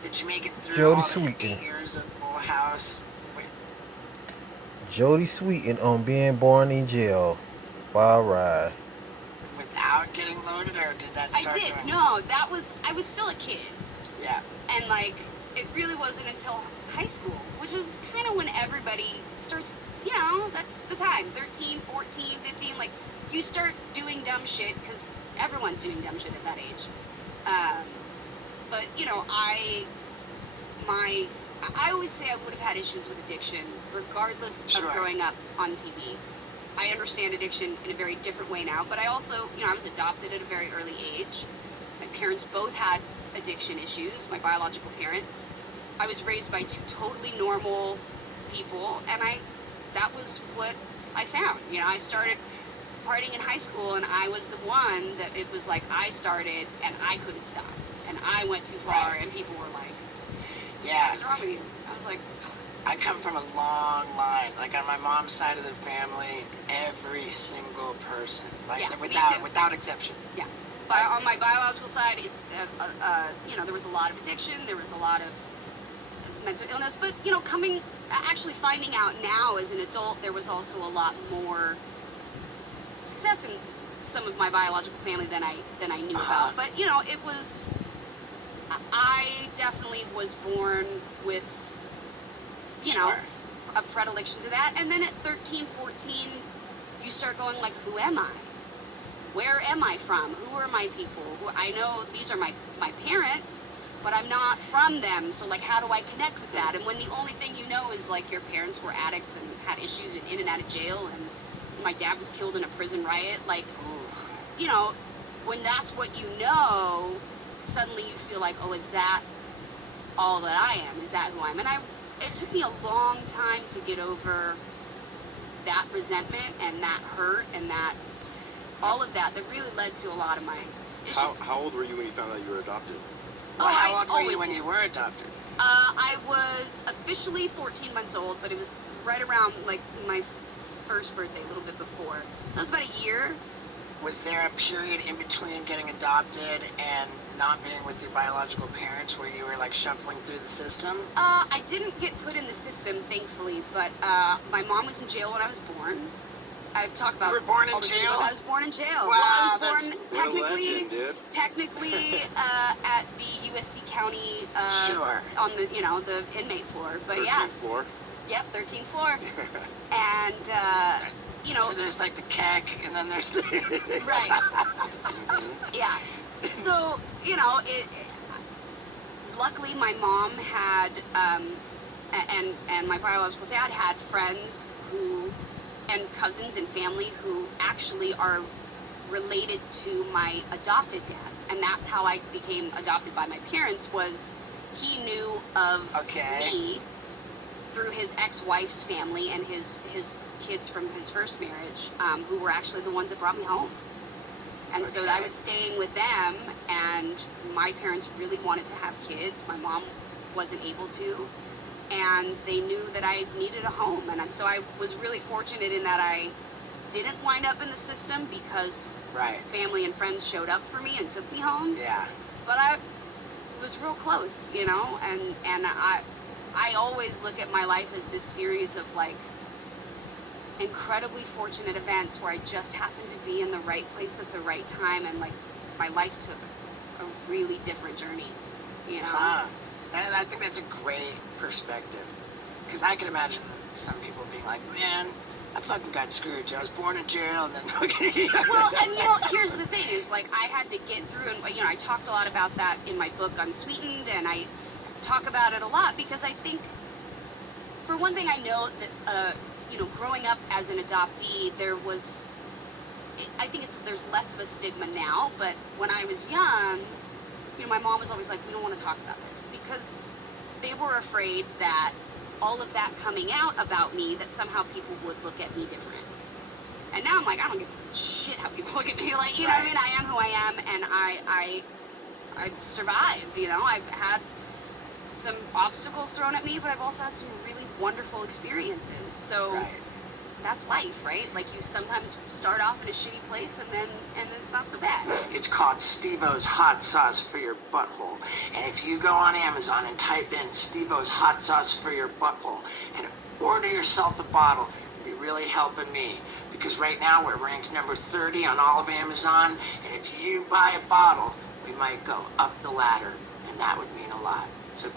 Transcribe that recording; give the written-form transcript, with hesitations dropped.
Did you make it through Jodie all the Sweetin. 8 years of Full House? Wait, Jodie Sweetin on being born in jail. Wild ride. without getting loaded, or did that I start did. doing? No, I was still a kid. Yeah. And like, it really wasn't until high school, which was kind of when everybody starts, you know, that's the time. 13, 14, 15, like, you start doing dumb shit, because everyone's doing dumb shit at that age. Um, but, you know, I always say I would have had issues with addiction, regardless Sure. of growing up on TV. I understand addiction in a very different way now, but I also, you know, I was adopted at a very early age. My parents both had addiction issues, my biological parents. I was raised by two totally normal people, and that was what I found. You know, I started partying in high school, and I was the one that it was like I started, and I couldn't stop. And I went too far, Right. and people were like, Yeah. what's wrong with you? I was like, I come from a long line. Like on my mom's side of the family, every single person, like Yeah, me without too. without exception. yeah. On my biological side, it's, you know, there was a lot of addiction, there was a lot of mental illness, but, you know, actually finding out now as an adult, there was also a lot more success in some of my biological family than I knew about. But, you know, I definitely was born with, you know, Sure. a predilection to that. And then at 13, 14, you start going like, who am I? Where am I from? Who are my people? I know these are my parents, but I'm not from them. So like, how do I connect with that? And when the only thing you know is like your parents were addicts and had issues and in and out of jail, and my dad was killed in a prison riot, like, Ooh. you know, when that's what you know, suddenly you feel like, oh, is that all that I am? Is that who I am? And it took me a long time to get over that resentment and that hurt and that all of that really led to a lot of my issues. How old were you when you found out you were adopted? Well, Oh, how I old were you always when knew. you were adopted? I was officially 14 months old, but it was right around like my first birthday, a little bit before. So it was about a year. Was there a period in between getting adopted and not being with your biological parents where you were like shuffling through the system? I didn't get put in the system, thankfully, but my mom was in jail when I was born. I talk about. You were born in all this- jail? I was born in jail. Wow, well, I was that's- born What a legend, dude. technically at the USC County Sure. on the the inmate floor, but 13th yeah, floor. yep, 13th floor, and So there's like the keg, and then there's the right, Mhm. yeah. So luckily my mom had and my biological dad had friends and cousins and family who actually are related to my adopted dad, and that's how I became adopted by my parents. Was he knew of me through his ex-wife's family and his kids from his first marriage, who were actually the ones that brought me home. And so I was staying with them, and my parents really wanted to have kids. My mom wasn't able to, and they knew that I needed a home. And so I was really fortunate in that I didn't wind up in the system because family and friends showed up for me and took me home. Yeah. But I was real close, and I always look at my life as this series of like incredibly fortunate events where I just happened to be in the right place at the right time, and like my life took a really different journey, And I think that's a great perspective, because I can imagine some people being like, man, I fucking got screwed. I was born in jail, and then well, and here's the thing is, like, I had to get through, and I talked a lot about that in my book on Sweetin, and I talk about it a lot because I think, for one thing, I know that growing up as an adoptee, I think there's less of a stigma now, but when I was young, my mom was always like, we don't want to talk about this, because they were afraid that all of that coming out about me, that somehow people would look at me different. And now I'm like, I don't give a shit how people look at me. Like, you know what I mean? I am who I am, and I've survived. I've had some obstacles thrown at me, but I've also had some really wonderful experiences. So that's life, right? Like you sometimes start off in a shitty place and then it's not so bad. It's called Steve-O's hot sauce for your butthole. And if you go on Amazon and type in Steve-O's hot sauce for your butthole and order yourself a bottle, you'd be really helping me. Because right now we're ranked number 30 on all of Amazon, and if you buy a bottle, we might go up the ladder, and that would mean a lot. So